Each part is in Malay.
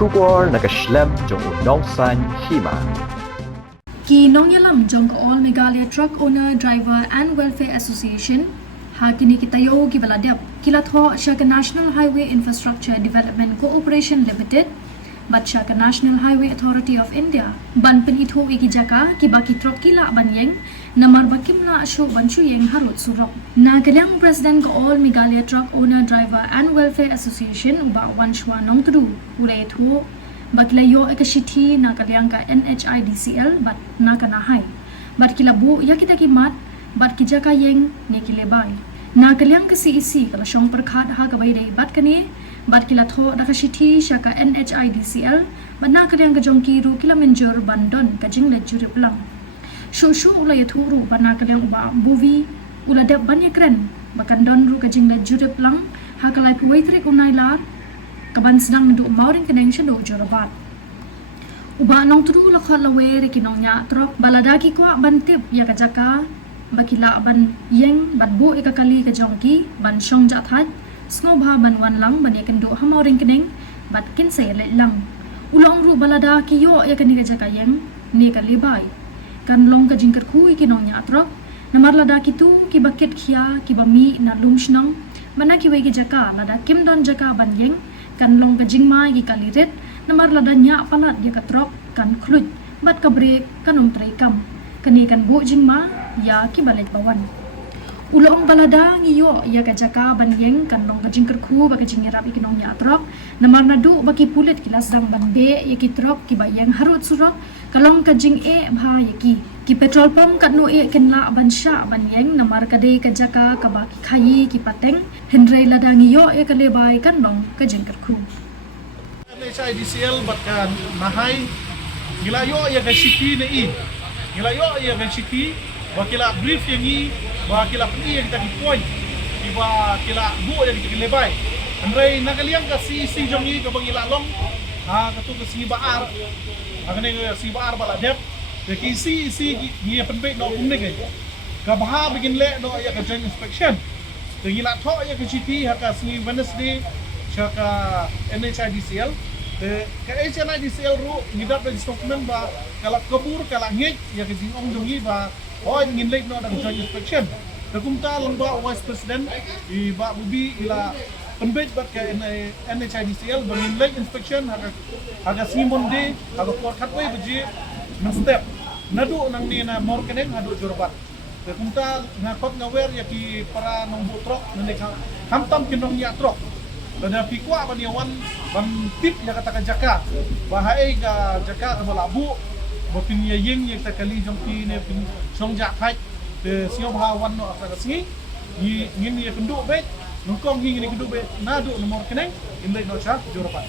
Trok nakaslem jong unongsan Hima. Ki Nongniah lam jong all Meghalaya Truck Owner Driver and Welfare Association ha kini kitayo ki baladap kilatho Jaka National Highway Infrastructure Development Corporation Limited bat Jaka National Highway Authority of India ban penitho iki Jaka ki baki trok kila ban yeng namar bakim la asho banchu yeng harut surok na kaliang president ko all Meghalaya Truck Owner Driver and Welfare Association ba wanshwa nongtru ule tho Baglayo ekashiti na kaliangka NHIDCL bat na kanahai bat kilabu ya kita kimat bat kijaka yeng ne kilebay na kaliang ka CEC kala syong perkhat ha kabay day bat kani bat kilatho nakashiti siya ka NHIDCL bat na kaliang ka jongki ru kila menjur bandon ka jingle Jurip lang shu ulay thuru bat na kaliang ba buvi uladap banya kren bakandon ru ka jingle Jurip lang ha kalay puwitrik unay lar kaban sedang duk mauring connection do Jurabat uba nong tru lakhat lawe ki Nongniah trok baladaki kwa bantip ya ka Jaka bakila ban yeng ban bu ika kali ka jongki ban shong jathat sngoba ban wan lang ban yakan do hamauring keneng bat kin se le lang ulong ru baladaki yo ya kan ka Jaka yeng ni ka libay kan long ka jingkar khu ki Nongniah trok namar ladaki tu ki bakit khia ki bami na lumshnang mana ki we ki Jaka lada kim don Jaka ban yeng kan long ka jingma gi kalirit namar ladanya palat ya ka trok kan khlut bat ka break kan trai kam kani kan bu jingma ya ki balik bawan ulong balada ngiyo ya ka Jaka ban yeng kan long ka jingker khu ba ka jingirap ki Nongniah trok namar nadu baki pulit kilas dang ban be ya ki trok ki bayang harut surok kalong ka jing bha ya ki petrol pump kat no ken la ban sha ban yeng namar ka dei ka Jaka ka ba ki khayi ki pateng hendrei lada ngiyo ya ka lebay kan long ka jingker khu NHIDCL batkan mahai gilayo ya ga shiki na gilayo ya ga shiki bakila brief yang bakila pi yang tadi point iba kila bu yang kita lebay andrei nagaliang ka si jongi ka bangila long ha katu ka si baar agane si baar bala dep de ki si gi penbe no kumne ke ka baha begin le no ya ka joint inspection de gila tho ya ka shiki ha ka si Wednesday Jaka NHIDCL ke NHIDCL ru ngidap dan dokumen ba kala kabur kala ngej ya ke jingong jongi ba oi ngin lek no dan joint inspection dokumta lengba vice president i ba bubi ila penbej bat ke NHIDCL bangin lek inspection aga simonde aga Khot khatway beji nang step nadu nang ni na mor kenen hadu Jurabat dokumta ngakot ngawer ya ki para nongbu trok nene hamtam ki Nongniah trok dan pikwa baniawan ban tip ya katakan Jaka bahai ga Jaka ka balabu bopin ya yeng yang takali jongki ne pin song jak thai de sio bhawan no asa singi ni ngin ya penduk be nongkong hi ni penduk be nadu nomor keneng indai no cha Jurapat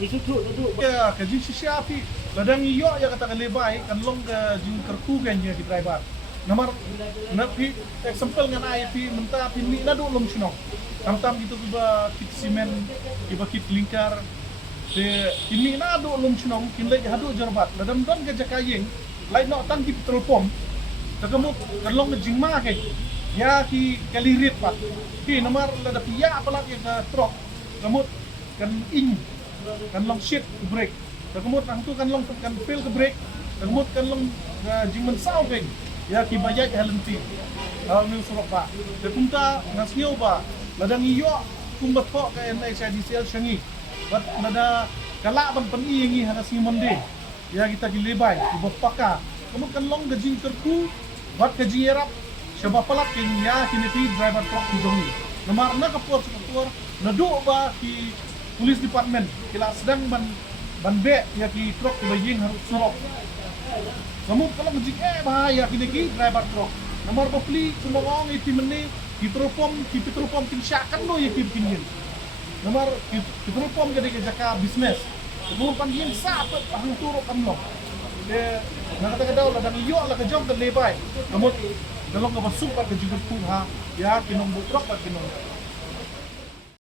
itu ya ka ji shisha pi ladang yo ya katakan lebay kan long ga jing kerku kan ya di driver nomor napi example ngan ai pi menta pi ni nadu lom chino tam gitu ba kit simen iba kit lingkar de ini nadu lom chino kin le hadu Jurabat ladam don ga Jaka yeng lai no tan di petrol pump takamuk kan long jingma ke ya ki kalirit pa ki nomor lada piya apalak ya ka trok kamut kan kan long shit brake takamut ang tu kan long kan fail ke brake takamut kan long jingman sao ke ya ki bayaj halenti ni surok ba de punta ngasnyo ba ladang iyo kumbat ko ka NHIDCL syangi bat nada kala ban pani ngi hana simonde ya kita dilebay ibapaka kamu kan long gajing terku bat kajirap syabah palak king ya kiniti driver truck di jongi namar na kapor sektor nadu ba ki police department kila sedang ban be ya ki truck baying harus surok kamu kalau gajing bahaya kiniki driver truck nomor bopli sumong iti menni di petrol pump kin syakan no ya ki pingin nomor petrol pump gede ke Jaka business petrol pump yin sa pat hang turo kan lo de nakata daw la dang iyo la ka jom ka lebay kamot dalong ka basuk pa ka jigut ha ya kinong butrok pa kinong